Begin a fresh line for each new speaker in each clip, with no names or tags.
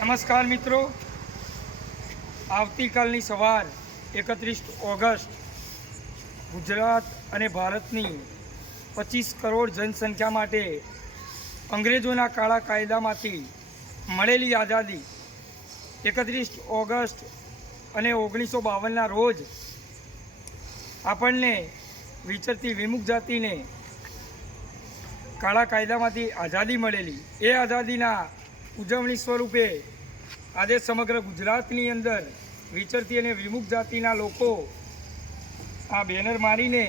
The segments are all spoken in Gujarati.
નમસ્કાર મિત્રો. આવતીકાલની સવાર, એકત્રીસ ઓગસ્ટ, ગુજરાત અને ભારતની પચીસ કરોડ જનસંખ્યા માટે અંગ્રેજોના કાળા કાયદામાંથી મળેલી આઝાદી. એકત્રીસ ઓગસ્ટ અને ઓગણીસો બાવનના રોજ આપણને વિચરતી વિમુખ જાતિને કાળા કાયદામાંથી આઝાદી મળેલી. એ આઝાદીના ઉજવણી સ્વરૂપે આજે સમગ્ર ગુજરાતની અંદર વિચરતી અને વિમુખ જાતિના લોકો આ બેનર મારીને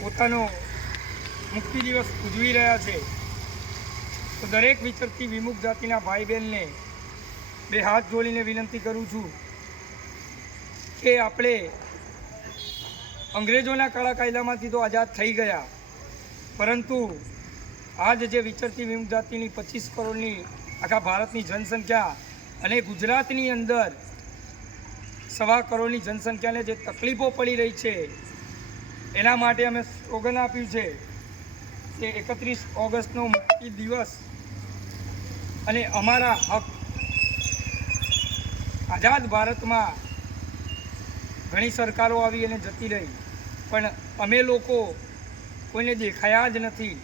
પોતાનો મુક્તિ દિવસ ઉજવી રહ્યા છે. તો દરેક વિચરતી વિમુખ જાતિના ભાઈ બહેનને બે હાથ જોડીને વિનંતી કરું છું કે આપણે અંગ્રેજોના કાળા કાયદામાંથી તો આઝાદ થઈ ગયા, પરંતુ આજ જે વિચરતી વિમુખ જાતિની પચીસ કરોડની આખા ભારતની જનસંખ્યા અને ગુજરાતની અંદર સવા કરોડની જનસંખ્યાને જે તકલીફો પડી રહી છે, એના માટે અમે સ્લોગન આપ્યું છે કે એકત્રીસ ઓગસ્ટનો મુક્તિ દિવસ અને અમારા હક આઝાદ ભારતમાં ઘણી સરકારો આવી અને જતી રહી. પણ અમે લોકો કોઈને દેખાયા જ નથી.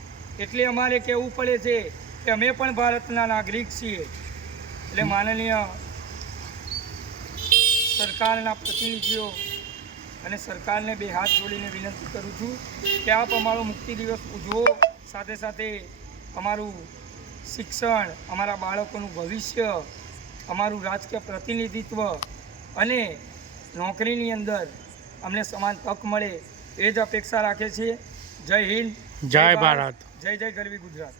એટલે અમારે કહેવું પડે છે કે અમે પણ ભારતના નાગરિક છીએ. એટલે માનનીય સરકારના પ્રતિનિધિઓ અને સરકારને બે હાથ જોડીને વિનંતી કરું છું કે આપ અમારો મુક્તિ દિવસ ઉજવો. સાથે સાથે અમારું શિક્ષણ અમારા બાળકોનું ભવિષ્ય અમારું રાજકીય પ્રતિનિધિત્વ અને નોકરીની અંદર અમને સમાન તક મળે એ જ અપેક્ષા રાખે છીએ. જય હિન્દ.
જય ભારત.
જય જય ગરવી ગુજરાત.